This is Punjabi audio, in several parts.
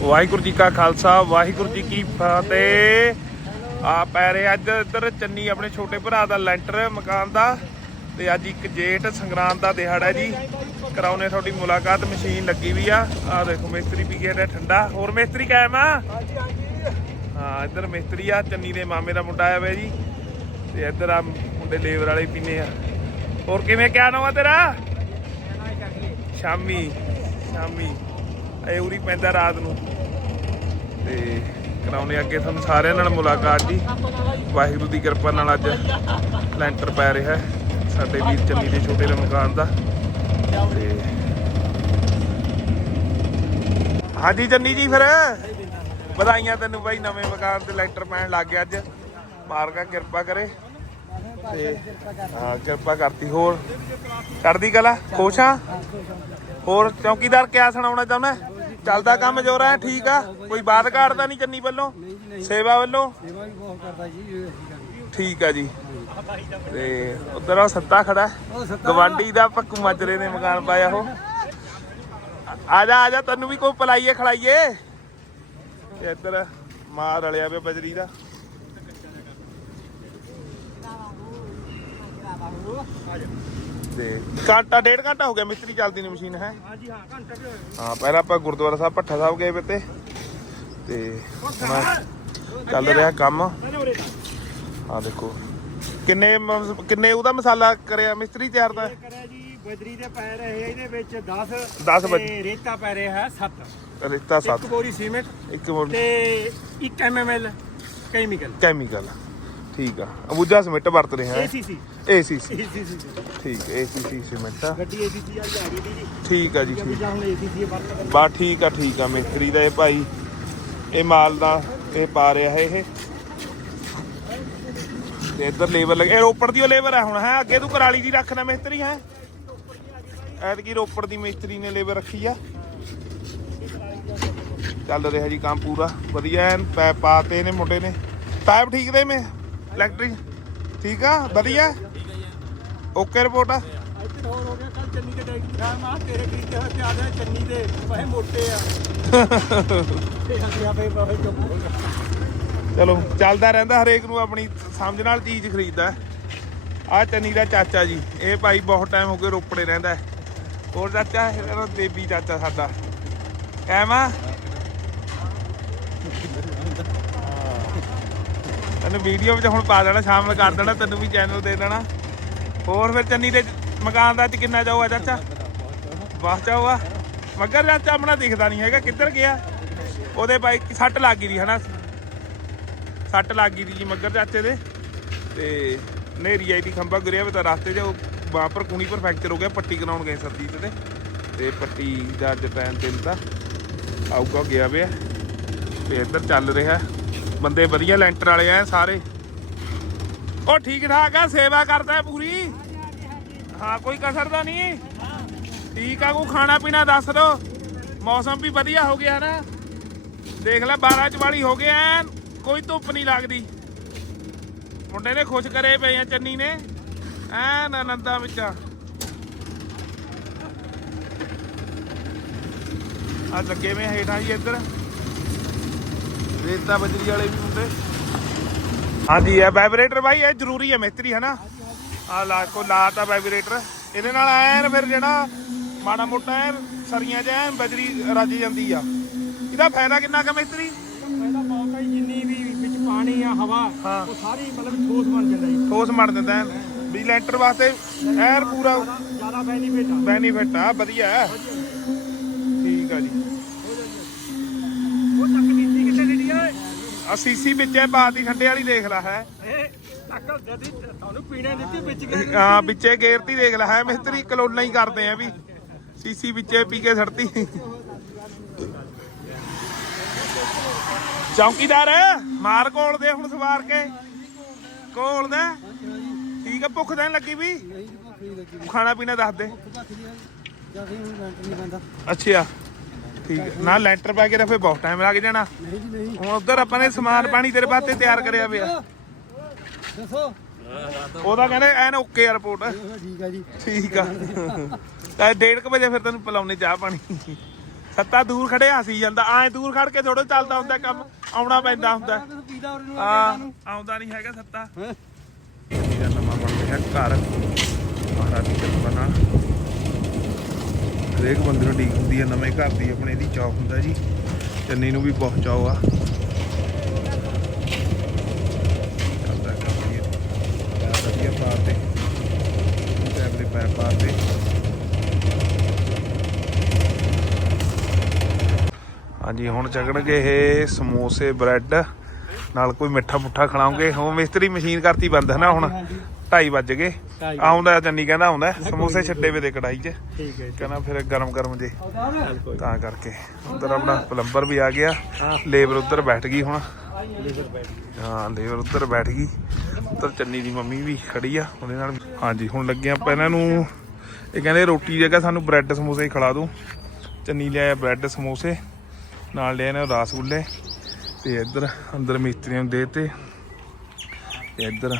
ਵਾਹਿਗੁਰੂ ਜੀ ਕਾ ਖਾਲਸਾ ਵਾਹਿਗੁਰੂ ਜੀ ਕੀ ਫਤਿਹ। ਆ ਪੈਰੇ ਅੱਜ ਇੱਧਰ ਚੰਨੀ ਆਪਣੇ ਛੋਟੇ ਭਰਾ ਦਾ ਲੈਂਟਰ ਮਕਾਨ ਦਾ ਤੇ ਅੱਜ ਇੱਕ ਜੇਠ ਸੰਗਰਾਂਦ ਦਾ ਦਿਹਾੜਾ ਜੀ। ਕਰਾਉਨੇ ਤੁਹਾਡੀ ਮੁਲਾਕਾਤ ਮਸ਼ੀਨ ਲੱਗੀ ਵੀ ਆ। ਆ ਦੇਖੋ ਮਿਸਤਰੀ ਪੀ ਗਿਆ ਠੰਡਾ। ਹੋਰ ਮਿਸਤਰੀ ਕਾਇਮ ਆ? ਹਾਂ ਇੱਧਰ ਮਿਸਤਰੀ ਆ ਚੰਨੀ ਦੇ ਮਾਮੇ ਦਾ ਮੁੰਡਾ ਆਇਆ ਵੇ ਜੀ। ਤੇ ਇੱਧਰ ਆ ਮੁੰਡੇ ਲੇਬਰ ਵਾਲੇ ਪੀਨੇ ਆ। ਹੋਰ ਕਿਵੇਂ ਕਿਆ ਨਾਮ ਆ ਤੇਰਾ? ਸ਼ਾਮੀ ਸ਼ਾਮੀ। ਇਹ ਉਰੀ ਪੈਂਦਾ ਰਾਤ ਨੂੰ। ਤੇ ਕਰਾਉਣੇ ਅੱਗੇ ਤੁਹਾਨੂੰ ਸਾਰਿਆਂ ਨਾਲ ਮੁਲਾਕਾਤ ਜੀ। ਵਾਹਿਗੁਰੂ ਦੀ ਕਿਰਪਾ ਨਾਲ ਅੱਜ ਲੈਂਟਰ ਪੈ ਰਿਹਾ ਸਾਡੇ ਵੀਰ ਚੰਨੀ ਦੇ ਛੋਟੇ ਜਿਹੇ ਮਕਾਨ ਦਾ। ਤੇ ਹਾਂਜੀ ਚੰਨੀ ਜੀ ਫਿਰ। ਵਧਾਈਆਂ ਤੈਨੂੰ ਬਾਈ, ਨਵੇਂ ਮਕਾਨ ਤੇ ਲੈਂਟਰ ਪੈਣ ਲੱਗ ਗਿਆ ਅੱਜ। ਮਾਰਕਾ ਕਿਰਪਾ ਕਰੇ। ਤੇ, ਹਾਂ, ਕਿਰਪਾ ਕਰਤੀ। ਹੋਰ ਚੜਦੀ ਕਲਾ? ਖੁਸ਼ ਆ ਹੋਰ ਚੌਕੀਦਾਰ ਕਿਆ ਸੁਣਾਉਣਾ ਚਾਹੁੰਦਾ? ਚੱਲਦਾ ਕੰਮ ਜੋਰਾ ਹੈ ਠੀਕ ਆ? ਕੋਈ ਬਾਤ ਕਾਟਦਾ ਨਹੀਂ ਚੰਨੀ ਵੱਲੋਂ? ਸੇਵਾ ਵੱਲੋਂ? ਸੇਵਾ ਵੀ ਬਹੁਤ ਕਰਦਾ ਜੀ ਇਹ ਠੀਕ ਆ ਜੀ। ਤੇ ਉਧਰ ਉਹ ਸੱਤਾ ਖੜਾ ਗਵਾਂਡੀ ਦਾ ਪੱਕੂ ਮਾਜਰੇ ਨੇ ਮਕਾਨ ਪਾਇਆ ਉਹ। ਆ ਜਾ ਆ ਜਾ ਤੈਨੂੰ ਵੀ ਕੋਈ ਪਲਾਈਏ ਖਲਾਈਏ ਤੇ ਇੱਧਰ ਮਾਰ ਰਲਿਆ ਪਿਆ ਬਜਰੀ ਦਾ। ਤੇ ਘੰਟਾ ਡੇਢ ਘੰਟਾ ਹੋ ਗਿਆ ਮਿਸਤਰੀ ਚੱਲਦੀ ਨਹੀਂ ਮਸ਼ੀਨ ਹੈ? ਹਾਂਜੀ ਹਾਂ ਘੰਟਾ ਵੀ ਹੋਇਆ। ਹਾਂ ਪਹਿਲਾਂ ਆਪਾਂ ਗੁਰਦੁਆਰਾ ਸਾਹਿਬ ਭੱਠਾ ਸਾਹਿਬ ਗਏ ਵੇ ਤੇ ਤੇ ਹੁਣ ਚੱਲ ਰਿਹਾ ਕੰਮ। ਆ ਦੇਖੋ ਕਿੰਨੇ ਕਿੰਨੇ ਉਹਦਾ ਮਸਾਲਾ ਕਰਿਆ ਮਿਸਤਰੀ ਤਿਆਰ ਦਾ? ਇਹ ਕਰਿਆ ਜੀ ਬਜਰੀ ਦੇ ਪੈ ਰਹੇ ਇਹਦੇ ਵਿੱਚ 10 ਦਸ ਬਜ- ਤੇ ਰੇਤਾ ਪੈ ਰਿਹਾ ਹੈ 7 ਰੇਤਾ ਇੱਕ ਸੱਤ ਬੋਰੀ ਸੀਮੈਂਟ ਇੱਕ ਮੋੜ ਤੇ 1 ਐਮਐਲ ਕੈਮੀਕਲ। ਕੈਮੀਕਲ। ਠੀਕ ਆ। ਅਬੂਜਾ ਸਮਿਟ ਵਰਤ ਰਹੇ ਹਾਂ। ਏਸੀਸੀ ਏਸੀਸੀ ਏਸੀਸੀ ਠੀਕ ਏਸੀਸੀ ਸੀਮੈਂਟ ਆ। ਗੱਡੀ ਏਸੀਸੀ ਵਾਲੀ ਆ ਗਈ ਜੀ ਠੀਕ ਆ ਜੀ ਠੀਕ ਜਾਂ ਹੁਣ ਏਸੀਸੀ ਵਰਤ ਬਾ ਠੀਕ ਆ ਠੀਕ ਆ ਮਿਸਤਰੀ ਦਾ ਇਹ ਭਾਈ ਇਹ ਮਾਲ ਦਾ ਇਹ ਪਾ ਰਿਹਾ ਹੈ ਇਹ। ਤੇ ਇੱਧਰ ਲੇਬਰ ਲੱਗੇ ਇਹ ਰੋਪੜ ਦੀ ਉਹ ਲੇਬਰ ਹੈ ਹੁਣ ਹੈ ਅੱਗੇ ਤੂੰ ਕਰਾਲੀ ਦੀ ਰੱਖਣਾ ਮਿਸਤਰੀ ਹੈ। ਐਤਕੀ ਰੋਪੜ ਦੀ ਮਿਸਤਰੀ ਨੇ ਲੇਬਰ ਰੱਖੀ ਆ। ਚੱਲ ਰਿਹਾ ਜੀ ਕੰਮ ਪੂਰਾ ਵਧੀਆ ਐਨ ਪੈਪ ਪਾਤੇ ਨੇ ਮੁੰਡੇ ਨੇ। ਪਾਈਪ ਠੀਕ ਦੇ ਮੈਂ ਇਲੈਕਟ੍ਰਿਕ ਠੀਕ ਆ ਵਧੀਆ। ਓਕੇ ਰਿਪੋਰਟ ਆ। ਇੱਧਰ ਹੋਰ ਹੋ ਗਿਆ ਕੱਲ ਚੰਨੀ ਦੇ ਡੈਗ ਖਾ ਮਾ ਤੇਰੇ ਖਰੀਦੇ ਹੋਏ ਪਿਆਜ਼ ਹੈ ਚੰਨੀ ਦੇ। ਪੈਸੇ ਮੋਟੇ ਆ। ਤੇ ਅਸੀਂ ਆਪੇ ਬਾਬੇ ਚੁੱਪ ਹੋ ਗਏ ਚਲੋ ਚੱਲਦਾ ਰਹਿੰਦਾ ਹਰੇਕ ਨੂੰ ਆਪਣੀ ਸਮਝ ਨਾਲ ਚੀਜ਼ ਖਰੀਦਦਾ। ਆ ਚੰਨੀ ਦਾ ਚਾਚਾ ਜੀ ਇਹ ਭਾਈ ਬਹੁਤ ਟਾਈਮ ਹੋ ਗਿਆ ਰੋਪੜੇ ਰਹਿੰਦਾ। ਹੋਰ ਚਾਚਾ ਇਹਦਾ ਬੇਬੀ ਚਾਚਾ ਸਾਡਾ। ਆ? ਤੈਨੂੰ ਵੀਡੀਓ ਵਿੱਚ ਹੁਣ ਪਾ ਦੇਣਾ ਸ਼ਾਮਲ ਕਰ ਦੇਣਾ ਤੈਨੂੰ ਵੀ ਚੈਨਲ ਦੇ ਦੇਣਾ। ਹੋਰ ਫਿਰ ਚੰਨੀ ਦੇ ਮਕਾਨ ਦਾ ਅੱਜ ਕਿੰਨਾ ਜਾਊਗਾ ਚਾਚਾ? ਬਾਸ ਜਾਊਗਾ। ਮਗਰ ਚਾਚਾ ਆਪਣਾ ਦਿਖਦਾ ਨਹੀਂ ਹੈਗਾ, ਕਿੱਧਰ ਗਿਆ? ਉਹਦੇ ਬਾਈਕ ਸੱਟ ਲੱਗ ਗਈ ਦੀ, ਹਨਾ? ਸੱਟ ਲੱਗ ਗਈ ਦੀ ਜੀ ਮੱਗਰ ਚਾਚੇ ਦੇ। ਤੇ ਨੇਰੀ ਆਈ ਦੀ, ਖੰਭਾ ਗੁਰਿਆ ਵੀ ਤਾਂ ਰਸਤੇ 'ਚ, ਉਹ ਬਾਂਹ ਪਰ ਕੂਣੀ ਪਰ ਫ੍ਰੈਕਚਰ ਹੋ ਗਿਆ, ਪੱਟੀ ਕਰਾਉਣ ਗਏ ਸਰਦੀ 'ਚ ਤੇ ਪੱਟੀ ਦਾ ਅੱਜ ਟਾਈਮ ਦਿਨ ਦਿੱਤਾ। ਆਊਗਾ, ਗਿਆ ਵੇ ਤੇ ਇੱਧਰ ਚੱਲ ਰਿਹਾ। ਬੰਦੇ ਵਧੀਆ ਲੈਂਟਰ ਵਾਲੇ ਆ ਸਾਰੇ। ਉਹ ਠੀਕ ਠਾਕ ਆ, ਸੇਵਾ ਕਰਦਾ ਪੂਰੀ। ਹਾਂ, ਕੋਈ ਕਸਰ ਤਾਂ ਨਹੀਂ? ਠੀਕ ਆ ਕੋ ਖਾਣਾ ਪੀਣਾ ਦੱਸ ਦੋ। ਮੌਸਮ ਵੀ ਵਧੀਆ ਹੋ ਗਿਆ ਨਾ। ਦੇਖ ਲੈ 12 44 ਹੋ ਗਿਆ ਐਨ, ਕੋਈ ਧੁੱਪ ਨਹੀਂ ਲੱਗਦੀ। ਮੁੰਡੇ ਨੇ ਖੁਸ਼ ਕਰੇ ਪਏ ਆ, ਚੰਨੀ ਨੇ। ਐਨ, ਆਨੰਦਾਂ ਵਿੱਚ ਆ। ਲੱਗੇ ਵੇ ਹੇਠਾਂ ਜੀ ਇੱਧਰ। ਰੇਤਾ ਬਜਰੀ ਵਾਲੇ ਵੀ ਹੁੰਦੇ ਹਾਂਜੀ, ਇਹ ਵਾਈਬ੍ਰੇਟਰ ਬਾਈ, ਇਹ ਜ਼ਰੂਰੀ ਹੈ ਮਿਸਤਰੀ ਹੈ ਨਾ ਆ ਲਾ ਕੋ ਲਾਤਾ ਵਾਈਬ੍ਰੇਟਰ ਇਹਦੇ ਨਾਲ ਐਨ ਫਿਰ ਜਿਹੜਾ ਮਾੜਾ ਮੋਟਾ ਐਨ ਸਰੀਆਂ 'ਚ ਐਨ ਬਜਰੀ ਰੱਜ ਜਾਂਦੀ ਆ। ਇਹਦਾ ਫਾਇਦਾ ਕਿੰਨਾ ਕੁ ਮਿਸਤਰੀ? ਇਹਦਾ ਬਹੁਤ ਹੈ ਜਿੰਨੀ ਵੀ ਵਿੱਚ ਪਾਣੀ ਆ ਹਵਾ ਹਾਂ। ਉਹ ਸਾਰੀ ਮਤਲਬ ਠੋਸ ਬਣ ਜਾਂਦਾ ਜੀ। ਠੋਸ ਮੜ ਦਿੰਦਾ ਐਨ। ਵੀ ਲੈਂਟਰ ਵਾਸਤੇ ਐਨ ਪੂਰਾ ਜ਼ਿਆਦਾ ਬੈਨੀਫਿਟ ਆ। ਬੈਨੀਫਿਟ ਆ ਵਧੀਆ ਹੈ। ਠੀਕ ਆ ਜੀ। ਉਹ ਚੱਕ ਦਿੱਤੀ ਕਿੱਥੇ ਓਏ ਆ? ਸੀਸੀ ਵਿੱਚ ਇਹ ਬਾਤ ਹੀ ਖੰਡੇ ਵਾਲੀ ਦੇਖ ਲੈ ਹੈ। ਇਹ ਚੱਕ ਜਦੀ ਤੁਹਾਨੂੰ ਪੀਣੇ ਦਿੱਤੀ, ਵਿੱਚ ਗਏ ਹਾਂ, ਵਿੱਚੇ ਗੇਰਤੀ ਦੇਖ ਲੈ ਹੈ ਮਿਸਤਰੀ ਕਲੋਨਾ ਹੀ ਕਰਦੇ ਆ ਵੀ, ਸੀਸੀ ਵਿੱਚੇ ਪੀ ਕੇ ਸੜਤੀ। ਚੌਕੀਦਾਰ, ਮਾਰ ਕੋਲ ਦੇ ਹੁਣ ਸਵਾਰ ਕੇ। ਕੋਲ ਦੇ। ਠੀਕ ਆ, ਭੁੱਖ ਤਾਂ ਲੱਗੀ ਵੀ? ਖਾਣਾ ਪੀਣਾ ਦੱਸ ਦੇ। ਅੱਛਾ, ਠੀਕ ਹੈ ਨਾ ਲੈਂਟਰ ਪਾ ਕੇ ਤਾਂ ਫਿਰ ਬਹੁਤ ਟਾਈਮ ਲੱਗ ਜਾਣਾ। ਹੁਣ ਉਧਰ ਆਪਾਂ ਨੇ ਸਮਾਨ ਪਾਣੀ ਤੇਰੇ ਵਾਸਤੇ ਤਿਆਰ ਕਰਿਆ ਪਿਆ। ਦੱਸੋ। ਉਹਦਾ ਕਹਿੰਦੇ ਐਨ ਓਕੇ ਆ ਰਿਪੋਰਟ। ਠੀਕ ਆ ਜੀ। ਠੀਕ ਆ। ਤਾਂ 1:30 ਵਜੇ ਫਿਰ ਤੈਨੂੰ ਪਿਲਾਉਣੇ ਚਾਹ ਪਾਣੀ। ਸੱਤਾ ਦੂਰ ਖੜੇ ਹਸੀ ਜਾਂਦਾ। ਐ ਦੂਰ ਖੜ ਕੇ ਥੋੜਾ ਚੱਲਦਾ ਹੁੰਦਾ ਕੰਮ ਆਉਣਾ ਪੈਂਦਾ ਹੁੰਦਾ। ਆਉਂਦਾ ਨਹੀਂ ਹੈਗਾ ਸੱਤਾ। ਇਹਦਾ ਨਵਾਂ ਬਣ ਰਿਹਾ ਘਰ। ਮਹਾਰਾਜ ਦੀ ਕਿਰਪਾ ਨਾਲ। ਹਰੇਕ ਬੰਦੇ ਨੂੰ ਡੀਕ ਹੁੰਦੀ ਹੈ ਨਵੇਂ ਘਰ ਦੀ ਆਪਣੇ ਦੀ ਚੌਕ ਹੁੰਦਾ ਜੀ। ਚੰਨੀ ਨੂੰ ਵੀ ਬਹੁਤ ਚਾਅ ਆ ਚੱਲਦਾ ਕੰਮ ਜੀ ਪੈਰ ਵਧੀਆ ਪਾ ਤੇ। ਟੈਬ ਦੇ ਪੈਰ ਪਾ ਤੇ। ਹਾਂਜੀ ਹੁਣ ਚੱਕਣਗੇ ਇਹ ਸਮੋਸੇ ਬ੍ਰੈਡ। ਨਾਲ ਕੋਈ ਮਿੱਠਾ ਮੁੱਠਾ ਖਿਲਾਉਂਗੇ ਹੁਣ ਮਿਸਤਰੀ ਮਸ਼ੀਨ ਕਰਤੀ ਬੰਦ ਹੈ ਨਾ ਹੁਣ। 2:30 ਵੱਜ ਗਏ। ਆਉਂਦਾ ਚੰਨੀ ਕਹਿੰਦਾ ਆਉਂਦਾ। ਸਮੋਸੇ ਛੱਡੇ ਵੇ ਦੇ ਕੜਾਈ 'ਚ। ਠੀਕ ਹੈ ਕਹਿੰਦਾ ਫਿਰ ਗਰਮ ਗਰਮ ਜੇ। ਤਾਂ ਕਰਕੇ। ਉਧਰ ਆਪਣਾ ਪਲੰਬਰ ਵੀ ਆ ਗਿਆ। ਹਾਂ। ਲੇਬਰ ਉੱਧਰ ਬੈਠ ਗਈ ਹੁਣ। ਹਾਂ ਲੇਬਰ ਉੱਧਰ ਬੈਠ ਗਈ। ਉੱਧਰ ਚੰਨੀ ਦੀ ਮੰਮੀ ਵੀ ਖੜੀ ਆ ਉਹਦੇ ਨਾਲ। ਹਾਂਜੀ ਹੁਣ ਲੱਗੇ ਆਪਾਂ ਇਹਨਾਂ ਨੂੰ। ਇਹ ਕਹਿੰਦੇ ਰੋਟੀ ਜਗ੍ਹਾ ਸਾਨੂੰ ਬ੍ਰੈਡ ਸਮੋਸੇ ਹੀ ਖਿਲਾ ਦਿਓ। ਚੰਨੀ ਲਿਆਇਆ ਬ੍ਰੈਡ ਸਮੋਸੇ ਨਾਲ ਲਿਆ ਇਹਨਾਂ ਰਸਗੁੱਲੇ। ਤੇ ਇੱਧਰ ਅੰਦਰ ਮਿਸਤਰੀਆਂ ਨੂੰ ਦੇ ਤੇ ਇੱਧਰ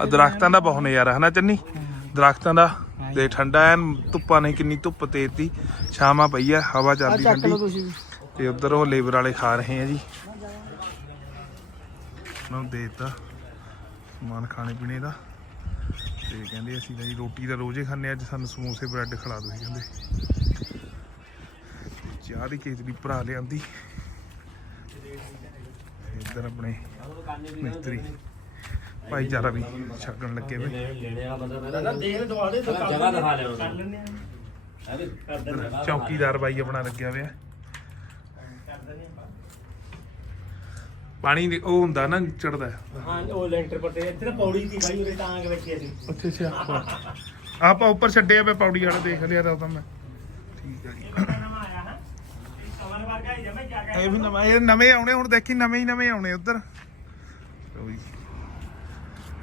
ਆ ਦਰਖਤਾਂ ਦਾ ਬਹੁਤ ਨਜ਼ਾਰਾ ਹੈ ਨਾ ਚੰਨੀ? ਦਰਖਤਾਂ ਦਾ ਤੇ ਠੰਡਾ ਐਨ ਧੁੱਪਾਂ ਨਹੀਂ ਕਿੰਨੀ ਧੁੱਪ ਤੇਜ਼ਤੀ ਛਾਵਾਂ ਪਈ ਆ ਹਵਾ ਚੱਲਦੀ ਠੰਡੀ। ਤੇ ਉਧਰ ਉਹ ਲੇਬਰ ਵਾਲੇ ਖਾ ਰਹੇ ਆ ਜੀ। ਉਹਨਾਂ ਨੂੰ ਦੇ ਦਿੱਤਾ ਸਮਾਨ ਖਾਣੇ ਪੀਣੇ ਦਾ। ਤੇ ਕਹਿੰਦੇ ਅਸੀਂ ਤਾਂ ਜੀ ਰੋਟੀ ਤਾਂ ਰੋਜ਼ੇ ਖਾਂਦੇ ਹਾਂ, ਅੱਜ ਸਾਨੂੰ ਸਮੋਸੇ ਬ੍ਰੈਡ ਖਿਲਾ ਦੋ ਕਹਿੰਦੇ। ਚਾਹ ਦੀ ਕੇਤਲੀ ਭਰਾ ਲਿਆਂਦੀ। ਇੱਧਰ ਆਪਣੇ ਮਿਸਤਰੀ। ਭਾਈਚਾਰਾ ਵੀ ਛਕਣ ਲੱਗੇ ਵੇ। ਚੌਕੀਦਾਰ ਬਾਈ ਆਪਣਾ ਲੱਗਿਆ ਹੋਇਆ। ਪਾਣੀ ਦੀ- ਉਹ ਹੁੰਦਾ ਨਾ ਚੜਦਾ। ਹਾਂ ਉਹ ਲੈਂਟਰ ਪਰ ਤੇ ਇੱਥੇ ਤਾਂ ਪੌੜੀ ਸੀ ਬਾਈ ਉਹਦੇ ਟਾਂਗ ਵਿੱਚ ਸੀ ਅੱਛਾ ਅੱਛਾ। ਆਪਾਂ ਉੱਪਰ ਛੱਡੇ ਆ ਮੈਂ ਪੌੜੀ ਵਾਲਾ ਦੇਖ ਲਿਆ ਤਾਂ ਮੈਂ। ਠੀਕ ਹੈ ਜੀ। ਇਹ ਵੀ ਨਵਾਂ ਇਹ ਨਵੇਂ ਆਉਣੇ ਹੁਣ ਦੇਖੀ ਨਵੇਂ ਹੀ ਨਵੇਂ ਆਉਣੇ ਉਧਰ। ਲਓ ਜੀ।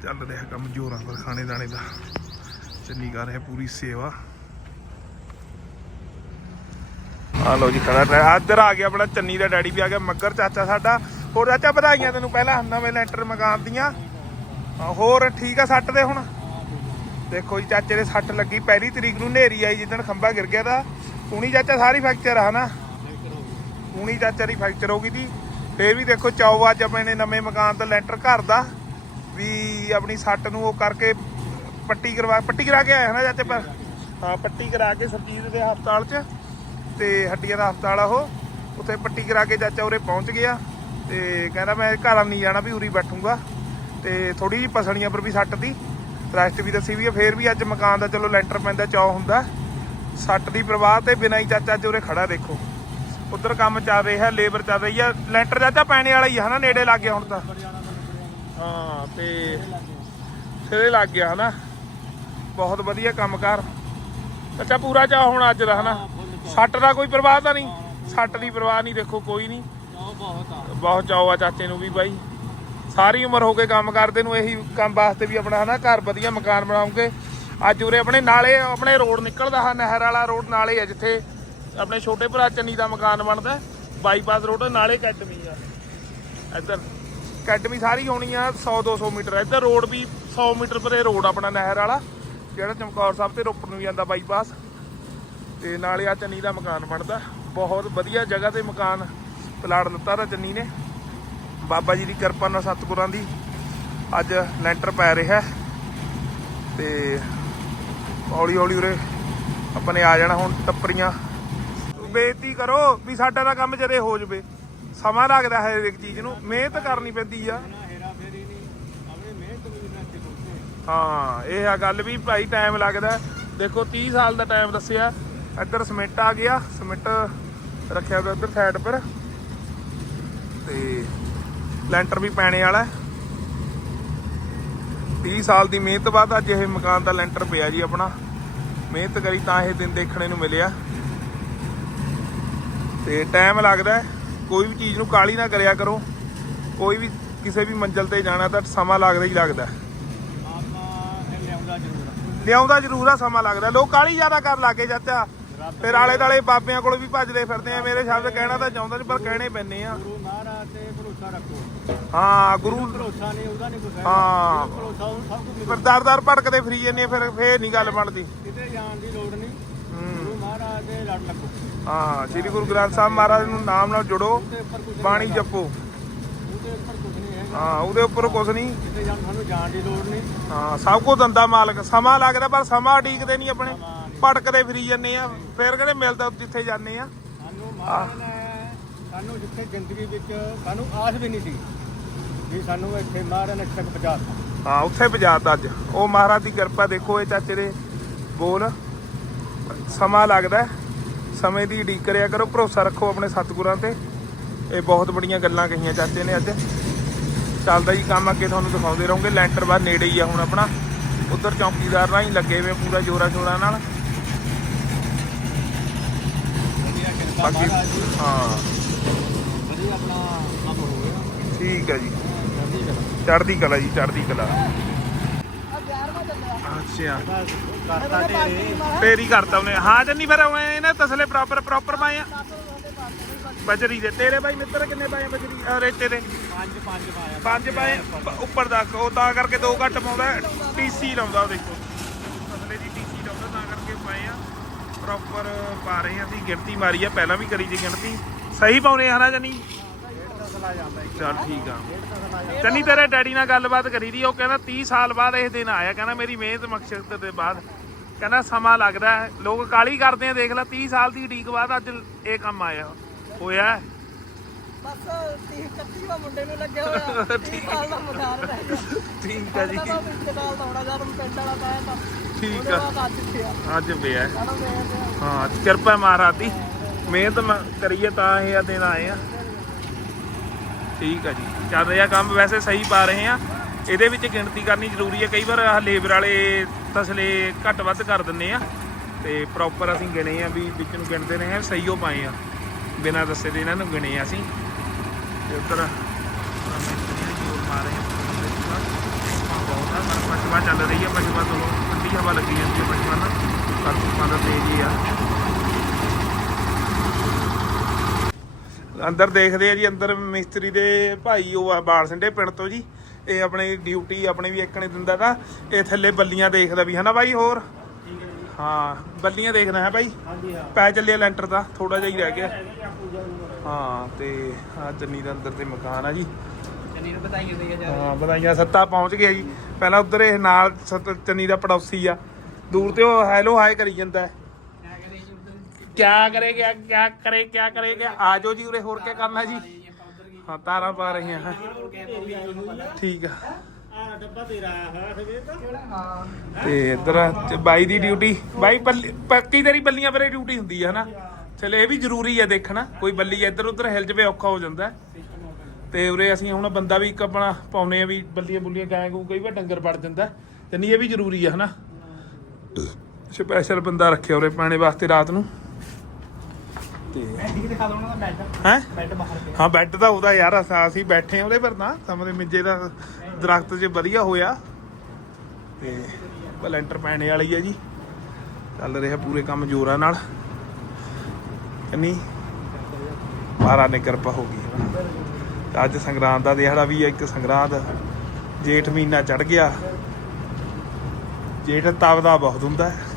ਚੱਲ ਰਿਹਾ ਕੰਮ ਜੋਰਾਂ ਪਰ ਖਾਣੇ ਦਾਣੇ ਦਾ। ਚੰਨੀ ਕਰ ਰਿਹਾ ਪੂਰੀ ਸੇਵਾ। ਆ ਲਓ ਜੀ ਖੜਾ ਰਿਹਾ ਇੱਧਰ ਆ ਗਿਆ ਆਪਣਾ ਚੰਨੀ ਦਾ ਡੈਡੀ ਵੀ ਆ ਗਿਆ ਮੱਗਰ ਚਾਚਾ ਸਾਡਾ। ਹੋਰ ਚਾਚਾ ਵਧਾਈਆਂ ਤੈਨੂੰ ਪਹਿਲਾਂ, ਨਵੇਂ ਲੈਂਟਰ ਮਕਾਨ ਦੀਆਂ। ਹੋਰ ਠੀਕ ਆ ਸੱਟ ਦੇ ਹੁਣ? ਦੇਖੋ ਜੀ, ਚਾਚੇ ਦੇ ਸੱਟ ਲੱਗੀ ਪਹਿਲੀ ਤਰੀਕ ਨੂੰ ਨੇਰੀ ਆਈ ਜਿੱਦਣ ਖੰਭਾ ਗਿਰ ਗਿਆ ਤਾਂ। ਉਣੀ ਚਾਚਾ ਸਾਰੀ ਫ੍ਰੈਕਚਰ ਆ, ਹਨਾ? ਉਣੀ ਚਾਚਾ ਦੀ ਫ੍ਰੈਕਚਰ ਹੋ ਗਈ ਦੀ ਫੇਰ ਵੀ ਦੇਖੋ, ਚਾਓ ਅੱਜ ਆਪਣੇ ਨਵੇਂ ਮਕਾਨ ਦਾ ਲੈਂਟਰ ਘਰ ਦਾ। ਵੀ ਆਪਣੀ ਸੱਟ ਨੂੰ ਉਹ ਕਰਕੇ ਪੱਟੀ ਕਰਵਾ, ਪੱਟੀ ਕਰਾ ਕੇ ਆਇਆ ਹਨਾ ਚਾਚੇ ਪਰ? ਹਾਂ, ਪੱਟੀ ਕਰਾ ਕੇ ਸਰਜੀਤ ਦੇ ਹਸਪਤਾਲ 'ਚ ਤੇ ਹੱਡੀਆਂ ਦਾ ਹਸਪਤਾਲ ਆ ਉਹ। ਉੱਥੇ ਪੱਟੀ ਕਰਾ ਕੇ ਚਾਚਾ ਉਰੇ ਪਹੁੰਚ ਗਿਆ। ਤੇ ਕਹਿੰਦਾ ਮੈਂ ਘਰ ਨਹੀਂ ਜਾਣਾ, ਵੀ ਉਰੀ ਬੈਠੂੰਗਾ। ਤੇ ਥੋੜੀ ਜਿਹੀ ਪਸਣੀਆਂ ਪਰ ਵੀ ਸੱਟ ਦੀ। ਰੈਸਟ ਵੀ ਦੱਸੀ ਵੀ ਆ, ਫੇਰ ਵੀ ਅੱਜ ਮਕਾਨ ਦਾ ਚਲੋ ਲੈਂਟਰ ਪੈਂਦਾ ਚੌ ਹੁੰਦਾ। ਸੱਟ ਦੀ ਪ੍ਰਵਾਹ ਤੇ ਬਿਨਾਂ ਹੀ ਚਾਚਾ ਅੱਜ ਉਰੇ ਖੜਾ, ਦੇਖੋ। ਉਧਰ ਕੰਮ ਚੱਲ ਰਿਹਾ ਲੇਬਰ ਚੱਲ ਰਹੀ ਆ। ਲੈਂਟਰ ਚਾਚਾ ਪੈਣੇ ਵਾਲਾ ਹੀ ਆ, ਹਨਾ, ਨੇੜੇ ਲੱਗ ਗਿਆ ਹੁਣ ਤਾਂ। ਹਾਂ, ਤੇ ਸਿਰੇ ਲੱਗ ਗਿਆ, ਹਨਾ। ਬਹੁਤ ਵਧੀਆ ਕੰਮਕਾਰ। ਚਾਚਾ ਪੂਰਾ ਚਾਹ ਹੁਣ ਅੱਜ ਦਾ, ਹਨਾ। ਸੱਟ ਦਾ ਕੋਈ ਪ੍ਰਵਾਹ ਤਾਂ ਨਹੀਂ। ਸੱਟ ਦੀ ਪ੍ਰਵਾਹ ਨਹੀਂ, ਦੇਖੋ, ਕੋਈ ਨਹੀਂ। ਬਹੁਤ ਆ। ਬਹੁਤ ਚਾਅ ਆ ਚਾਚੇ ਨੂੰ ਵੀ ਬਾਈ। ਸਾਰੀ ਉਮਰ ਹੋ ਕੇ ਕੰਮ ਕਰਦੇ ਨੂੰ ਇਹੀ ਕੰਮ ਵਾਸਤੇ ਵੀ ਆਪਣਾ ਹਨਾ, ਘਰ ਵਧੀਆ ਮਕਾਨ ਬਣਾਉਂਗੇ। ਅੱਜ ਉਰੇ ਆਪਣੇ ਨਾਲੇ, ਆਪਣੇ ਰੋਡ ਨਿਕਲਦਾ ਹੈ, ਨਹਿਰ ਵਾਲਾ ਰੋਡ ਨਾਲੇ ਆ ਜਿੱਥੇ ਆਪਣੇ ਛੋਟੇ ਭਰਾ ਚੰਨੀ ਦਾ ਮਕਾਨ ਬਣਦਾ, ਬਾਈਪਾਸ ਰੋਡ, ਨਾਲੇ ਅਕੈਡਮੀ ਆ। ਇੱਧਰ ਅਕੈਡਮੀ ਸਾਰੀ ਹੋਣੀ ਆ 100 200 ਮੀਟਰ। ਇੱਧਰ ਰੋਡ ਵੀ 100 ਮੀਟਰ ਪਰੇ ਰੋਡ ਆਪਣਾ ਨਹਿਰ ਵਾਲਾ, ਜਿਹੜਾ ਚਮਕੌਰ ਸਾਹਿਬ ਤੇ ਰੋਪੜ ਨੂੰ ਜਾਂਦਾ ਬਾਈਪਾਸ। ਤੇ ਨਾਲੇ ਆ ਚੰਨੀ ਦਾ ਮਕਾਨ ਬਣਦਾ। ਬਹੁਤ ਵਧੀਆ ਜਗ੍ਹਾ ਤੇ ਮਕਾਨ ਪਲਾਟ ਦਿੱਤਾ ਤਾਂ ਚੰਨੀ ਨੇ। ਬਾਬਾ ਜੀ ਦੀ ਕਿਰਪਾ ਨਾਲ ਸਤਿਗੁਰਾਂ ਦੀ ਅੱਜ ਲੈਂਟਰ ਪੈ ਰਿਹਾ ਤੇ ਹੌਲੀ ਹੌਲੀ ਉਰੇ ਆਪਾਂ ਨੇ ਆ ਜਾਣਾ ਹੁਣ ਟੱਪਰੀਆਂ। ਬੇਇੱਜ਼ਤੀ ਕਰੋ ਵੀ ਸਾਡਾ ਤਾਂ ਕੰਮ ਜਦੇ ਹੋ ਜਵੇ। ਸਮਾਂ ਲੱਗਦਾ ਹੈ ਇੱਕ ਚੀਜ਼ ਨੂੰ। ਮਿਹਨਤ ਕਰਨੀ ਪੈਂਦੀ ਆ। ਹਾਂ, ਇਹ ਆ ਗੱਲ ਵੀ ਭਾਈ ਟਾਈਮ ਲੱਗਦਾ ਦੇਖੋ 30 ਸਾਲ ਦਾ ਟਾਈਮ ਦੱਸਿਆ। ਇੱਧਰ ਸਿਮੈਂਟ ਆ ਗਿਆ। ਸਿਮੈਂਟ ਰੱਖਿਆ ਹੋਇਆ ਉੱਧਰ ਸਾਈਡ ਪਰ। ਤੇ ਲੈਂਟਰ ਵੀ ਪੈਣੇ ਵਾਲਾ 30 ਸਾਲ ਦੀ ਮਿਹਨਤ ਬਾਅਦ ਅੱਜ ਇਹ ਮਕਾਨ ਦਾ ਲੈਂਟਰ ਪਿਆ ਜੀ ਆਪਣਾ। ਮਿਹਨਤ ਕਰੀ ਤਾਂ ਇਹ ਦਿਨ ਦੇਖਣੇ ਨੂੰ ਮਿਲਿਆ। ਤੇ ਟਾਈਮ ਲੱਗਦਾ ਕੋਈ ਵੀ ਚੀਜ਼ ਨੂੰ ਕਾਲੀ ਨਾ ਕਰਿਆ ਕਰੋ। ਕੋਈ ਵੀ ਕਿਸੇ ਵੀ ਮੰਜ਼ਲ ਤੇ ਜਾਣਾ ਤਾਂ ਸਮਾਂ ਲੱਗਦਾ ਹੀ ਲੱਗਦਾ ਲਿਆਉਂਦਾ ਜ਼ਰੂਰ ਆ, ਸਮਾਂ ਲੱਗਦਾ ਲੋਕ ਕਾਲੀ ਜ਼ਿਆਦਾ ਕਰ ਲਾਗੇ ਚਾਚਾ। ਫਿਰ ਆਲੇ ਦਾਲੇ ਬਾਬਿਆਂ ਕੋਲ ਵੀ ਭੱਜਦੇ ਫਿਰਦੇ ਆ। ਮੇਰੇ ਸ਼ਬਦ ਕਹਿਣਾ ਤਾਂ ਚਾਹੁੰਦਾ ਨਹੀਂ ਪਰ ਕਹਿਣੇ ਪੈਂਦੇ ਆ ਗੁਰੂ ਮਹਾਰਾਜ ਤੇ ਭਰੋਸਾ ਰੱਖੋ ਹਾਂ ਗੁਰੂ ਭਰੋਸਾ ਨਹੀਂ ਉਹਦਾ ਨਹੀਂ ਕੁਝ ਹਾਂ। ਭਰੋਸਾ ਉਹ ਸਭ ਕੁਝ ਫਿਰ ਫਰੀ ਨਹੀਂ ਗੱਲ ਬਣਦੀ। ਕਿਤੇ ਜਾਣ ਦੀ ਲੋੜ ਨਹੀਂ। ਹੂੰ। ਗੁਰੂ ਮਹਾਰਾਜ ਕੇ ਲੜ ਲੱਗੋ। ਹਾਂ ਸ੍ਰੀ ਗੁਰੂ ਗ੍ਰੰਥ ਸਾਹਿਬ ਮਹਾਰਾਜ ਨੂੰ ਨਾਮ ਨਾਲ ਜੁੜੋ ਬਾਣੀ ਜਪੋ। ਹਾਂ ਉਹਦੇ ਉੱਪਰ ਕੁਝ ਨਹੀਂ। ਜਿੱਥੇ ਜਾਣ ਸਾਨੂੰ ਜਾਣ ਦੀ ਲੋੜ ਨਹੀਂ। ਹਾਂ ਸਭ ਕੁਝ ਦੰਦਾ ਮਾਲਕ ਸਮਾਂ ਲੱਗਦਾ ਪਰ ਸਮਾਂ ਢੀਕਦੇ ਨਹੀਂ ਆਪਣੇ। ਭਟਕਦੇ ਫਿਰੀ ਜੰਨੇ ਆ ਫੇਰ ਕਿਹੜੇ ਮਿਲਦਾ ਜਿੱਥੇ ਜਾਂਦੇ ਆ। ਸਾਨੂੰ ਮਹਾਰਾਜ ਸਾਨੂੰ ਜਿੱਥੇ ਜ਼ਿੰਦਗੀ ਵਿੱਚ ਸਾਨੂੰ ਆਸ ਵੀ ਨਹੀਂ ਸੀ ਵੀ ਸਾਨੂੰ ਇੱਥੇ ਮਹਾਰਾਜ ਨੇ ਤੱਕ ਪਹੁੰਚਾ ਦਿੱਤਾ। ਹਾਂ ਉੱਥੇ ਪਜਾਤ ਅੱਜ। ਉਹ ਮਹਾਰਾਜ ਦੀ ਕਿਰਪਾ ਦੇਖੋ ਇਹ ਚਾਚੇ ਦੇ ਬੋਲ। ਸਮਾਂ ਲੱਗਦਾ ਹੈ। ਸਮੇਂ ਦੀ ਉਡੀਕ ਕਰਿਆ ਕਰੋ ਭਰੋਸਾ ਰੱਖੋ ਆਪਣੇ ਸਤਿਗੁਰਾਂ ਤੇ। ਇਹ ਬਹੁਤ ਬੜੀਆਂ ਗੱਲਾਂ ਕਹੀਆਂ ਚਾਚੇ ਨੇ ਅੱਜ। ਚੱਲਦਾ ਜੀ ਕੰਮ ਅੱਗੇ ਤੁਹਾਨੂੰ ਦਿਖਾਉਂਦੇ ਰਹੋਗੇ। ਲੈਂਟਰ ਬਾਅਦ ਨੇੜੇ ਹੀ ਆ ਹੁਣ ਆਪਣਾ। ਉਧਰ ਚੌਕੀਦਾਰ ਰਾਹੀਂ ਲੱਗੇ ਹੋਏ ਪੂਰਾ ਜੋਰਾ ਸ਼ੋਰਾ ਨਾਲ। ਬਾਕੀ ਹਾਂ। ਆਪਣਾ ਕੰਮ ਹੋ ਗਿਆ ਠੀਕ ਹੈ ਜੀ। ਚੜ੍ਹਦੀ ਕਲਾ। ਜੀ ਚੜ੍ਹਦੀ ਕਲਾ। ਅੱਛਾ। ਕਰਤਾ ਢੇਰੇ ਤੇਰੀ ਕਰਤਾ ਉਹਨੇ। ਹਾਂ ਜੰਨੀ ਫਿਰ ਉਹ ਇਹਨੇ ਤਸਲੇ ਪ੍ਰੋਪਰ ਪ੍ਰੋਪਰ ਪਾਏ ਆ। ਬਜਰੀ ਦੇ। ਤੇਰੇ ਬਾਈ ਮਿੱਤਰ ਕਿੰਨੇ ਪਾਏ ਆ ਬਜਰੀ? ਅਹ ਰੇਤੇ ਦੇ। ਪੰਜ ਪੰਜ ਪਾਇਆ ਪੰਜ ਪਾਏ। ਪ- ਉੱਪਰ ਦਾ ਉਹ ਤਾਂ ਕਰਕੇ ਦੋ ਘੱਟ ਪਾਉਂਦਾ। ਟੀਸੀ ਲਾਉਂਦਾ ਉਹ ਦੇਖੋ ਤਸਲੇ ਦੀ ਟੀਸੀ ਲਾਉਂਦਾ ਤਾਂ ਕਰਕੇ ਪਾਏ ਆ। ਪ੍ਰੋਪਰ ਪਾ ਰਹੇ ਆ ਅਸੀਂ। ਗਿਣਤੀ ਮਾਰੀ ਆ। ਪਹਿਲਾਂ ਵੀ ਕਰੀ ਜੀ ਗਿਣਤੀ। ਸਹੀ ਪਾਉਨੇ ਆ ਨਾ ਜੰਨੀ? ਚੱਲ ਠੀਕ ਆ। ਚੰਨੀ ਤੇਰੇ ਡੈਡੀ ਨਾਲ ਗੱਲਬਾਤ ਕਰੀ ਦੀ ਉਹ ਕਹਿੰਦਾ 30 ਸਾਲ ਬਾਅਦ ਇਹ ਦਿਨ ਆਇਆ ਕਹਿੰਦਾ ਮੇਰੀ ਮਿਹਨਤ ਮਕਸਦ ਦੇ ਬਾਅਦ। ਕਹਿੰਦਾ ਸਮਾਂ ਲੱਗਦਾ ਹੈ। ਲੋਕ ਕਾਲੀ ਕਰਦੇ ਆ ਦੇਖ ਲੈ 30 ਸਾਲ ਦੀ ਉਡੀਕ ਬਾਅਦ ਅੱਜ ਇਹ ਕੰਮ ਆਇਆ। ਹੋਇਆ। ਬਸ 30 31 ਦਾ ਮੁੰਡੇ ਨੂੰ ਲੱਗਿਆ ਹੋਇਆ। 30 ਸਾਲ ਦਾ ਮਕਾਨ ਰਹਿ ਗਿਆ। ਠੀਕ ਆ ਜੀ। ਰਿਸ਼ਤੇਦਾਰ ਦਾ ਹੋਣਾ ਜਦ ਪਿੰਡ ਵਾਲਾ ਪਾਇਆ ਤਾਂ ਠੀਕ ਆ। ਅੱਜ ਪਿਆ। ਹਾਂ। ਕਿਰਪਾ ਮਹਾਰਾਜ ਦੀ। ਮਿਹਨਤ ਮ- ਕਰੀਏ ਤਾਂ ਇਹ ਆ, ਦਿਨ ਆਏ ਆ। ਠੀਕ ਆ ਜੀ। ਚੱਲ ਰਿਹਾ ਕੰਮ ਵੈਸੇ ਸਹੀ ਪਾ ਰਹੇ ਆ। ਇਹਦੇ ਵਿੱਚ ਗਿਣਤੀ ਕਰਨੀ ਜ਼ਰੂਰੀ ਹੈ ਕਈ ਵਾਰ ਆਹ ਲੇਬਰ ਵਾਲੇ ਤਸਲੇ ਘੱਟ ਵੱਧ ਕਰ ਦਿੰਦੇ ਆ। ਤੇ ਪ੍ਰੋਪਰ ਅਸੀਂ ਗਿਣੇ ਆ ਵੀ ਵਿੱਚ ਨੂੰ ਗਿਣਦੇ ਰਹੇ ਆ, ਸਹੀ ਉਹ ਪਾਏ ਆ। ਬਿਨਾਂ ਦੱਸੇ ਦੇ ਇਹਨਾਂ ਨੂੰ ਗਿਣੇ ਆ ਅਸੀਂ। ਤੇ ਉੱਧਰ ਜੋਰ ਰਹੇ ਆ ਬਹੁਤ ਆ ਪਰ ਪਛਵਾ ਚੱਲ ਰਹੀ ਹੈ ਪਛਵਾ ਤੋਂ ਠੰਡੀ ਹਵਾ ਲੱਗੀ ਜਾਂਦੀ ਹੈ ਪਛਵਾ ਨਾਲ ਪਰ ਤੂਫਾਨ ਦਾ ਤੇਜ਼ ਹੀ ਆ। ਅੰਦਰ ਦੇਖਦੇ ਆ ਜੀ ਅੰਦਰ ਮਿਸਤਰੀ ਦੇ ਭਾਈ ਉਹ ਆ ਬਾਲ ਸੰਡੇ ਪਿੰਡ ਤੋਂ ਜੀ। ਇਹ ਆਪਣੀ ਡਿਊਟੀ ਆਪਣੇ ਵੀ ਇੱਕ ਨੇ ਦਿੰਦਾ ਤਾ ਇਹ ਥੱਲੇ ਬੱਲੀਆਂ ਦੇਖਦਾ ਵੀ ਹਨਾ ਬਾਈ ਹੋਰ? ਹਾਂ ਬੱਲੀਆਂ ਦੇਖਦਾ ਹੈ ਬਾਈ। ਹਾਂਜੀ ਹਾਂ ਪੈ ਚੱਲਿਆ ਲੈਂਟਰ ਦਾ ਥੋੜਾ ਜਿਹਾ ਹੀ ਰਹਿ ਗਿਆ। ਹਾਂ ਤੇ ਆ ਚੰਨੀ ਦਾ ਅੰਦਰ ਤੇ ਮਕਾਨ ਆ ਜੀ। ਚੰਨੀ ਨੂੰ ਬਤਾਈਏ ਦੇ ਹਾਂ ਵਧਾਈਆਂ ਸੱਤਾ ਪਹੁੰਚ ਗਿਆ ਜੀ। ਪਹਿਲਾਂ ਉਧਰ ਇਹ ਨਾਲ ਚੰਨੀ ਦਾ ਪੜੋਸੀ ਆ। ਦੂਰ ਤੇ ਉਹ ਹੈਲੋ ਹਾਈ ਕਰੀ ਜਾਂਦਾ ਹੈ। ਕਿਆ ਕਰੇਗਾ, ਕਿਆ ਕਰੇ, ਕਿਆ ਕਰੇਗਾ? ਆ ਜਾਓ ਜੀ ਉਰੇ, ਹੋਰ ਕੀ ਕਰਨਾ ਜੀ? ਹਾਂ, ਤਾਰਾਂ ਪਾ ਰਹੇ ਹਾਂ ਠੀਕ ਆ। ਤੇ ਇਧਰ ਬਾਈ ਦੀ ਡਿਊਟੀ। ਬਾਈ ਪੱਕੀ ਤੇਰੀ ਬੱਲੀਆਂ ਪਰੇ ਡਿਊਟੀ ਹੁੰਦੀ ਹੈ ਹਨਾ? ਚਲ, ਇਹ ਵੀ ਜ਼ਰੂਰੀ ਹੈ ਦੇਖਣਾ। ਕੋਈ ਬੱਲੀ ਇੱਧਰ ਉੱਧਰ ਹਿਲ ਜਵੇ, ਔਖਾ ਹੋ ਜਾਂਦਾ। ਤੇ ਉਰੇ ਅਸੀਂ ਹੁਣ ਬੰਦਾ ਵੀ ਇੱਕ ਆਪਣਾ ਪਾਉਨੇ ਆ ਵੀ ਬੱਲੀਆਂ ਬੁੱਲੀਆਂ ਗਾਂ ਗੂ, ਕਈ ਵਾਰ ਡੰਗਰ ਵੜ ਜਾਂਦਾ। ਤੇ ਨਹੀਂ, ਇਹ ਵੀ ਜ਼ਰੂਰੀ ਹੈ ਹਨਾ? ਸਪੈਸ਼ਲ ਬੰਦਾ ਰੱਖਿਆ ਉਰੇ ਪਾਣੇ ਵਾਸਤੇ ਰਾਤ ਨੂੰ। ਤੇ ਠੀਕ ਦਿਖਾ ਦੋ ਉਹਨਾਂ ਦਾ ਬੈੱਡ। ਹੈ? ਬੈੱਡ ਬਾਹਰ ਪਿਆ। ਹਾਂ ਬੈੱਡ ਤਾਂ ਉਹਦਾ ਯਾਰ ਅਸਾਂ ਅਸੀਂ ਬੈਠੇ ਆ ਉਹਦੇ ਪਰ ਨਾ ਸਮਦੇ ਮਿੰਜੇ ਦਾ ਦਰਖਤ 'ਚ ਵਧੀਆ ਹੋਇਆ ਤੇ ਲੈਂਟਰ ਪੈਣੇ ਵਾਲੀ ਆ ਜੀ। ਚੱਲ ਰਿਹਾ ਪੂਰੇ ਕੰਮ ਜੋਰਾਂ ਨਾਲ। ਕੰਨੀ ਮਹਾਰਾਜ ਨੇ ਕਿਰਪਾ ਹੋ ਗਈ। ਅੱਜ ਸੰਗਰਾਂਦ ਦਾ ਦਿਹਾੜਾ ਵੀ ਹੈ ਇੱਕ ਸੰਗਰਾਂਦ। ਜੇਠ ਮਹੀਨਾ ਚੜ ਗਿਆ। ਜੇਠ ਤਪਦਾ ਬਹੁਤ ਹੁੰਦਾ ਹੈ।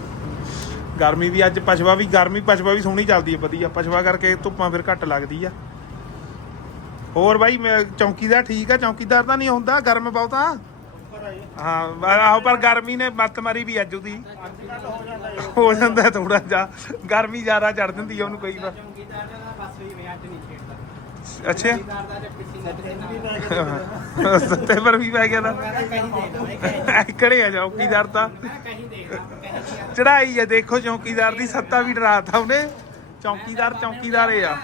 ਗਰਮੀ ਵੀ ਅੱਜ ਪਛਵਾ ਵੀ ਗਰਮੀ ਪਛਵਾ ਵੀ ਸੋਹਣੀ ਚੱਲਦੀ ਹੈ ਵਧੀਆ। ਪਛਵਾ ਕਰਕੇ ਧੁੱਪਾਂ ਫਿਰ ਘੱਟ ਲੱਗਦੀ ਆ। ਹੋਰ ਬਾਈ ਚੌਕੀਦਾਰ ਠੀਕ ਆ? ਚੌਕੀਦਾਰ ਤਾਂ ਨਹੀਂ ਹੁੰਦਾ? ਗਰਮ ਬਹੁਤਾ ਹਾਂ ਆਹੋ ਪਰ ਗਰਮੀ ਨੇ ਮੱਤ ਮਾਰੀ ਵੀ ਅੱਜ ਉਹਦੀ। ਹੋ ਜਾਂਦਾ ਥੋੜਾ ਜਿਹਾ। ਗਰਮੀ ਜ਼ਿਆਦਾ ਚੜ ਜਾਂਦੀ ਆ ਉਹਨੂੰ ਕਈ। ਵਾਰ ਚੌਂਕੀਦਾਰ ਦਾ ਬਸ ਵੀ ਮੈਂ ਅੱਜ ਨਹੀਂ ਖੇਡਦਾ ਅੱਛਾ। ਸੱਤੇ ਪਰ ਵੀ ਪੈ ਗਿਆ ਤਾਂ ਕਹੀਂ ਆ ਚੌਕੀਦਾਰ ਤਾਂ। ਚੜਾਈ ਆ, ਦੇਖੋ ਚੌਕੀਦਾਰ ਦੀ ਸੱਤਾ ਵੀ ਡਰਾਤਾ ਉਹਨੇ। ਚੌਕੀਦਾਰ ਚੌਕੀਦਾਰ ਆ।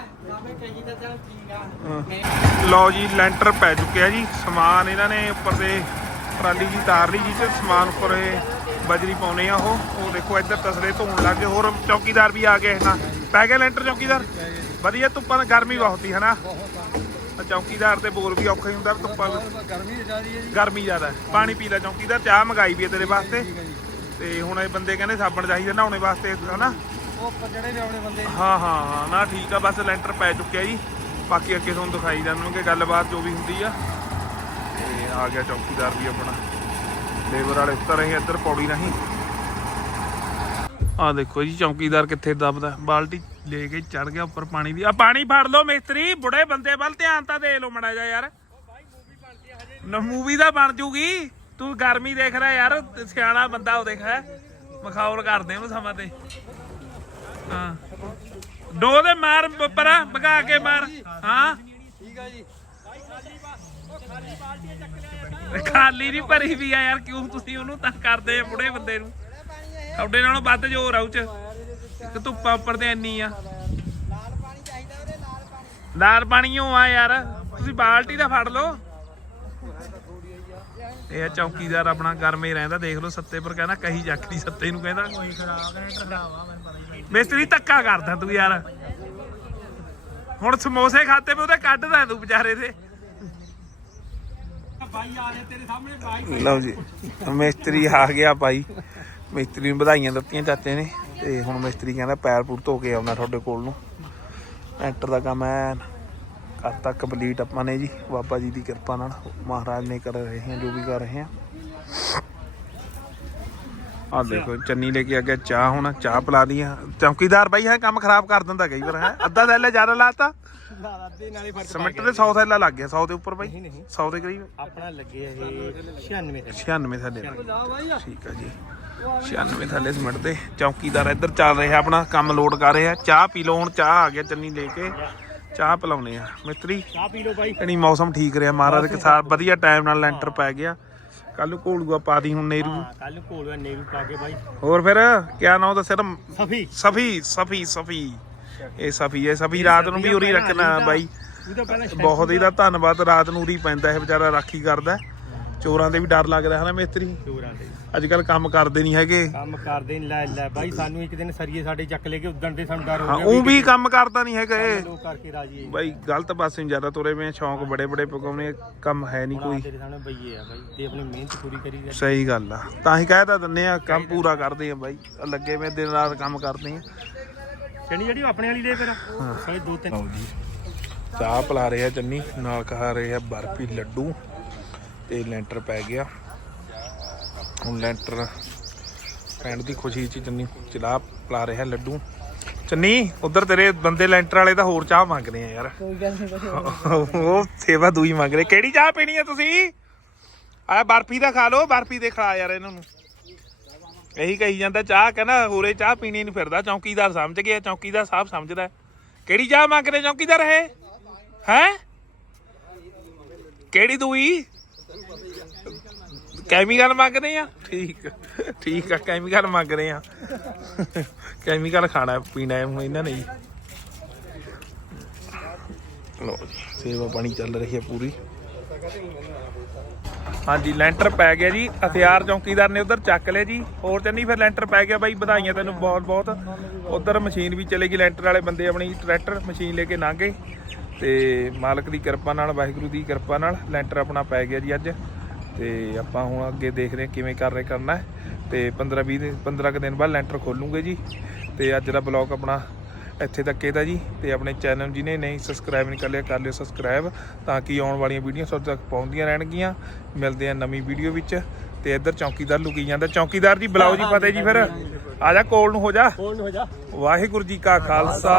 ਲਓ ਜੀ, ਲੈਂਟਰ ਪੈ ਚੁੱਕਿਆ ਜੀ। ਸਮਾਨ ਇਹਨਾਂ ਨੇ ਉੱਪਰ ਦੇ ਟਰਾਲੀ ਜੀ ਤਾਰ ਲਈ ਜੀ ਚ ਸਮਾਨ ਉੱਪਰ ਬਜਰੀ ਪਾਉਨੇ ਆ ਉਹ। ਉਹ ਦੇਖੋ ਇੱਧਰ ਤਸਲੇ ਧੋਣ ਲੱਗੇ ਹੋਰ ਚੌਕੀਦਾਰ ਵੀ ਆ ਗਏ ਨਾ। ਪੈ ਗਿਆ ਲੈਂਟਰ ਚੌਕੀਦਾਰ? ਵਧੀਆ ਧੁੱਪਾਂ ਦਾ ਗਰਮੀ ਬਹੁਤ ਹੀ ਹਨਾ? ਆ ਚੌਕੀਦਾਰ ਤੇ ਬੋਲ ਵੀ ਔਖਾ ਹੀ ਹੁੰਦਾ ਧੁੱਪਾਂ ਵਿੱਚ। ਗਰਮੀ ਜ਼ਿਆਦੀ ਹੈ ਜੀ। ਗਰਮੀ ਜ਼ਿਆਦਾ ਹੈ। ਪਾਣੀ ਪੀ ਲੈ ਚੌਕੀਦਾਰ ਚਾਹ ਮੰਗਾਈ ਵੀ ਹੈ ਤੇਰੇ ਵਾਸਤੇ। ਤੇ ਹੁਣ ਇਹ ਬੰਦੇ ਕਹਿੰਦੇ ਸਾਬਣ ਚਾਹੀਦਾ ਨਹਾਉਣੇ ਵਾਸਤੇ ਹਨਾ? ਉਹ ਜਿਹੜੇ ਲਿਆਉਣੇ ਬੰਦੇ। ਹਾਂ ਹਾਂ ਹਾਂ। ਨਾ ਠੀਕ ਆ ਬਸ ਲੈਂਟਰ ਪੈ ਚੁੱਕਿਆ ਜੀ। ਬਾਕੀ ਅੱਗੇ ਤੁਹਾਨੂੰ ਦਿਖਾਈ ਜਾਣਗੇ ਗੱਲਬਾਤ ਜੋ ਵੀ ਹੁੰਦੀ ਆ। ਤੇ ਆ ਗਿਆ ਚੌਕੀਦਾਰ ਵੀ ਆਪਣਾ। ਲੇਬਰ ਵਾਲੇ ਉੱਤਰ ਰਹੇ ਇੱਧਰ ਪੌੜੀ ਨਹੀਂ ਆ ਦੇਖੋ ਜੀ, ਚੌਕੀਦਾਰ ਕਿੱਥੇ ਦੱਬਦਾ। ਬਾਲਟੀ ਲੈ ਕੇ ਚੜ ਗਿਆ ਉੱਪਰ ਪਾਣੀ ਦੀ। ਆ ਪਾਣੀ ਫੜ ਲਓ ਮਿਸਤਰੀ, ਬੁੜੇ ਬੰਦੇ ਵੱਲ ਧਿਆਨ ਤਾਂ ਦੇ ਲਓ ਮੜਾ ਜਾ ਯਾਰ। ਨਾ ਮੂਵੀ ਦਾ ਬਣ ਜੂਗੀ। ਤੂੰ ਗਰਮੀ ਦੇਖ ਰਿਹਾ ਯਾਰ, ਸਿਆਣਾ ਬੰਦਾ ਉਹ ਦੇਖ, ਹੈ। ਮਖੌਲ ਕਰਦੇ ਉਹਨੂੰ ਸਮਾਂ ਤੇ। ਹਾਂ। ਦੋ ਦੇ ਮਾਰ ਪਰਾ ਭਗਾ ਕੇ ਮਾਰ। ਹਾਂ। ਠੀਕ ਆ ਜੀ ਖਾਲੀ ਨਹੀਂ ਭਰੀ ਵੀ ਆ ਯਾਰ, ਕਿਉਂ ਤੁਸੀਂ ਉਹਨੂੰ ਤਾਂ ਕਰਦੇ ਆ ਬੁੜੇ ਬੰਦੇ ਨੂੰ? ਤੁਹਾਡੇ ਨਾਲੋਂ ਵੱਧ ਜੋਰ ਆਉ ਚ। ਇੱਕ ਧੁੱਪਾਂ ਉੱਪਰ ਤੇ ਇੰਨੀ ਆ। ਲਾਲ ਪਾਣੀ ਚਾਹੀਦਾ ਉਹਦੇ ਲਾਲ ਪਾਣੀ ਲਾਲ ਪਾਣੀਓ ਆ ਯਾਰ। ਤੁਸੀਂ ਬਾਲਟੀ ਦਾ ਫੜ ਲਓ। ਇਹ ਚੌਕੀਦਾਰ ਆਪਣਾ ਗਰਮੇ ਰਹਿੰਦਾ ਦੇਖ ਲਓ ਸੱਤੇ ਪਰ ਕਹਿੰਦਾ ਕਹੀ ਜੱਕਦੀ ਸੱਤੇ ਨੂੰ ਕਹਿੰਦਾ। ਕੋਈ ਖਰਾਬ ਨੇ ਖਰਾਵਾ ਮੈਨੂੰ ਪਤਾ ਹੀ ਮਿਸਤਰੀ ਧੱਕਾ ਕਰਦਾ ਤੂੰ ਯਾਰ। ਹੁਣ ਸਮੋਸੇ ਖਾਤੇ ਪੇ ਉਹਦੇ ਕੱਢਦਾ ਤੂੰ ਵਿਚਾਰੇ ਦੇ। ਬਾਈ ਆ ਰਹੇ ਤੇਰੇ ਸਾਹਮਣੇ ਬਾਈ ਲਓ ਜੀ ਮਿਸਤਰੀ ਆ ਗਿਆ ਭਾਈ। ਮਿਸਤਰੀ ਨੂੰ ਵਧਾਈਆਂ ਦਿੱਤੀਆਂ ਚਾਚੇ ਨੇ ਤੇ ਹੁਣ ਮਿਸਤਰੀ ਕਹਿੰਦਾ ਪੈਰ ਪੂਰ ਧੋ ਕੇ ਆਉਣਾ ਤੁਹਾਡੇ ਕੋਲ ਨੂੰ। ਐਂਟਰ ਦਾ ਕੰਮ ਐ ਕਰਤਾ ਕੰਪਲੀਟ ਆਪਾਂ ਨੇ ਜੀ। ਬਾਬਾ ਜੀ ਦੀ ਕਿਰਪਾ ਨਾਲ ਮਹਾਰਾਜ ਨੇ ਕਰ ਰਹੇ ਹਾਂ ਜੋ ਵੀ ਕਰ ਰਹੇ ਹਾਂ। ਆ ਦੇਖੋ ਚੰਨੀ ਲੈ ਕੇ ਆ ਗਿਆ ਚਾਹ ਹੁਣ ਚਾਹ ਪਿਲਾ ਦੀ ਆ। ਚੌਕੀਦਾਰ ਬਾਈ ਹੈ ਕੰਮ ਖਰਾਬ ਕਰ ਦਿੰਦਾ ਕਈ ਵਾਰ ਹੈ। ਅੱਧਾ ਥੈਲਾ ਜ਼ਿਆਦਾ ਲਾਤਾ। ਸਿਮੈਂਟ ਦੇ 100 ਥੈਲਾ ਲੱਗ ਗਿਆ 100 ਦੇ ਉੱਪਰ ਬਾਈ। ਨਹੀਂ, ਨਹੀਂ। 100 ਦੇ ਕਰੀਬ। ਆਪਣਾ ਲੱਗੇ ਇਹ 96 ਤੇ 96 ਥੈਲੇ ਠੀਕ ਆ ਜੀ। 96 ਥੱਲੇ ਸਿਮਟ ਚੌਕੀਦਾਰ ਇੱਧਰ ਚੱਲ ਰਿਹਾ ਆਪਣਾ ਕੰਮ ਲੋਡ ਕਰ ਰਿਹਾ। ਚਾਹ ਪੀ ਲਓ ਹੁਣ ਚਾਹ ਆ ਗਿਆ ਚੰਨੀ ਲੈ ਕੇ। ਚਾਹ ਪਿਲਾਉਨੇ ਆ। ਮਿੱਤਰੀ ਚਾਹ ਪੀ ਲਓ ਬਾਈ। ਜਣੀ ਮੌਸਮ ਠੀਕ ਰਿਹਾ ਮਹਾਰਾਜ ਦੇ ਸਾਰ ਵਧੀਆ ਟਾਈਮ ਨਾਲ ਲੈਂਟਰ ਪੈ ਗਿਆ। ਕੱਲ ਨੂੰ ਘੋਲੂਆ ਪਾ ਦੀ ਹੁਣ ਨੇਰੂ ਹਾਂ ਕੱਲ ਕੋਲ ਨੇਰੂ ਪਾ ਕੇ ਬਾਈ। ਹੋਰ ਫਿਰ ਕਿਆ ਨਾਮ ਦੱਸਿਆ ਤਾਂ ਸਫੀ। ਸਫੀ ਸਫੀ ਸਫੀ। ਇਹ ਸਫੀ ਹੈ ਸਫੀ ਰਾਤ ਨੂੰ ਵੀ ਉਰੀ ਰੱਖਣਾ ਬਾਈ। ਬਹੁਤ ਇਹਦਾ ਧੰਨਵਾਦ ਰਾਤ ਨੂੰ ਉਰੀ ਪੈਂਦਾ ਇਹ ਵਿਚਾਰਾ ਰਾਖੀ ਕਰਦਾ ਚੋਰਾਂ ਦੇ ਵੀ ਡਰ ਲੱਗਦਾ ਹੈ ਨਾ ਮਿਸਤਰੀ? ਚੋਰਾਂ ਦੇ ਅੱਜ ਕੱਲ ਕੰਮ ਕਰਦੇ ਨਹੀਂ ਹੈਗੇ। ਕੰਮ ਕਰਦੇ ਨੀ ਲੈ ਲੈ ਬਾਈ ਸਾਨੂੰ ਇੱਕ ਦਿਨ ਸਰੀਏ ਸਾਡੇ ਚੱਕ ਲੈ ਕੇ ਉਦਣ ਦੇ ਸਾਨੂੰ ਡਰ ਹਾਂ ਗਿਆ ਉਹ ਵੀ ਕੰਮ ਕਰਦਾ ਨਹੀਂ ਹੈਗਾ ਇਹ। ਲੋਕ ਕਰਕੇ ਰਾਜੀ ਬਾਈ ਗਲਤ ਪਾਸੇ ਨੂੰ ਜ਼ਿਆਦਾ ਤੁਰੇ ਪਏ ਸ਼ੌਂਕ ਬੜੇ ਬੜੇ ਪਕਾਉਣੇ ਕੰਮ ਹੈ ਨਹੀਂ ਕੋਈ। ਤੇਰੇ ਸਾਹਮਣੇ ਬਈਏ ਆ ਬਾਈ ਤੇ ਆਪਣੀ ਮਿਹਨਤ ਪੂਰੀ ਕਰੀ ਜਾ ਸਹੀ ਗੱਲ ਆ। ਤਾਂ ਹੀ ਕਹਿ ਤਾਂ ਦਿੰਨੇ ਆ ਕੰਮ ਪੂਰਾ ਕਰਦੇ ਆ ਬਾਈ ਲੱਗੇ ਮੈਂ ਦਿਨ ਰਾਤ ਕੰਮ ਕਰਦੇ ਆ। ਚਣੀ ਜਿਹੜੀ ਆਪਣੇ ਵਾਲੀ ਦੇ ਫਿਰ ਸਾਲੇ ਦੋ ਤਿੰਨ। ਚਾਹ ਪਿਲਾ ਰਹੇ ਆ ਚੰਨੀ ਨਾਲ ਖਾ ਰਹੇ ਆ ਬਰਫੀ ਲੱਡੂ ਤੇ ਲੈਂਟਰ ਪੈ ਗਿਆ। ਹੁਣ ਲੈਂਟਰ ਪੈਣ ਦੀ ਖੁਸ਼ੀ ਚ ਚੰਨੀ ਚਲਾ ਪਿਲਾ ਰਿਹਾ ਲੱਡੂ। ਚੰਨੀ ਉਧਰ ਤੇਰੇ ਬੰਦੇ ਲੈਂਟਰ ਵਾਲੇ ਤਾਂ ਹੋਰ ਚਾਹ ਮੰਗਦੇ ਆ ਯਾਰ। ਕੋਈ ਗੱਲ ਨਹੀਂ ਉਹ ਸੇਵਾ ਦੂਈ ਮੰਗ ਰਹੇ। ਕਿਹੜੀ ਚਾਹ ਪੀਣੀ ਹੈ ਤੁਸੀਂ? ਆ ਬਰਫੀ ਦਾ ਖਾ ਲਓ ਬਰਫੀ ਦੇ ਖਿਲਾ ਯਾਰ ਇਹਨਾਂ ਨੂੰ। ਇਹੀ ਕਹੀ ਜਾਂਦਾ ਚਾਹ ਕਹਿੰਦਾ ਹੋਰੇ ਚਾਹ ਪੀਣੀ ਨਹੀਂ ਫਿਰਦਾ। ਚੌਕੀਦਾਰ ਸਮਝ ਗਿਆ ਚੌਕੀਦਾਰ ਸਾਹਿਬ ਸਮਝਦਾ। ਕਿਹੜੀ ਚਾਹ ਮੰਗ ਰਹੇ ਚੌਕੀਦਾਰ ਇਹ? ਹੈ? ਕਿਹੜੀ ਦੂਈ? ਕੈਮੀਕਲ ਮੰਗਦੇ ਆ? ਠੀਕ ਠੀਕ ਆ ਕੈਮੀਕਲ ਮੰਗ ਰਹੇ ਆ। ਕੈਮੀਕਲ ਖਾਣਾ, ਪੀਣਾ ਹੈ ਇਹਨਾਂ ਨੇ ਜੀ। ਲੋ ਸੇਵਾ ਪਾਣੀ ਚੱਲ ਰਹੀ ਹੈ ਪੂਰੀ। ਹਾਂਜੀ, ਲੈਂਟਰ ਪੈ ਗਿਆ ਜੀ, ਹਥਿਆਰ ਚੌਕੀਦਾਰ ਨੇ ਉਧਰ ਚੱਕ ਲਿਆ ਜੀ। ਹੋਰ ਚੰਨੀ ਫਿਰ ਲੈਂਟਰ ਪੈ ਗਿਆ ਬਾਈ, ਵਧਾਈਆਂ ਤੈਨੂੰ ਬਹੁਤ ਬਹੁਤ। ਉਧਰ ਮਸ਼ੀਨ ਵੀ ਚਲੇਗੀ, ਲੈਂਟਰ ਵਾਲੇ ਬੰਦੇ ਆਪਣੀ ਟਰੈਕਟਰ, ਮਸ਼ੀਨ ਲੈ ਕੇ ਲੰਘ। ਗਏ ਤੇ ਮਾਲਕ ਦੀ ਕਿਰਪਾ ਨਾਲ, ਵਾਹਿਗੁਰੂ ਦੀ ਕਿਰਪਾ ਨਾਲ ਲੈਂਟਰ ਆਪਣਾ ਪੈ ਗਿਆ ਜੀ ਅੱਜ। ਤੇ ਆਪਾਂ ਹੁਣ ਅੱਗੇ ਦੇਖਦੇ ਹਾਂ ਕਿਵੇਂ ਕਰ ਰਹੇ ਕਰਨਾ ਤੇ 15 20 ਦਿਨ 15 ਕੁ ਦਿਨ ਬਾਅਦ ਲੈਂਟਰ ਖੋਲੂਗੇ ਜੀ। ਤੇ ਅੱਜ ਦਾ ਬਲੌਗ ਆਪਣਾ ਇੱਥੇ ਤੱਕ ਇਹਦਾ ਜੀ। ਤੇ ਆਪਣੇ ਚੈਨਲ ਜਿਹਨੇ ਨਹੀਂ ਸਬਸਕ੍ਰਾਈਬ ਨਹੀਂ ਕਰ ਲਿਆ ਕਰ ਲਿਓ ਸਬਸਕ੍ਰਾਈਬ ਤਾਂ ਕਿ ਆਉਣ ਵਾਲੀਆਂ ਵੀਡੀਓ ਤੁਹਾਡੇ ਤੱਕ ਪਹੁੰਚਦੀਆਂ ਰਹਿਣਗੀਆਂ। ਮਿਲਦੇ ਆ ਨਵੀਂ ਵੀਡੀਓ ਵਿੱਚ। ਤੇ ਇੱਧਰ ਚੌਕੀਦਾਰ ਲੁਕੀ ਜਾਂਦਾ। ਚੌਕੀਦਾਰ ਜੀ ਬੁਲਾਓ ਜੀ ਫਤਿਹ ਜੀ ਫਿਰ। ਆ ਜਾ ਕੋਲ ਨੂੰ ਹੋ ਜਾ। ਫੋਨ ਹੋ ਜਾ। ਵਾਹਿਗੁਰੂ ਜੀ ਕਾ ਖਾਲਸਾ।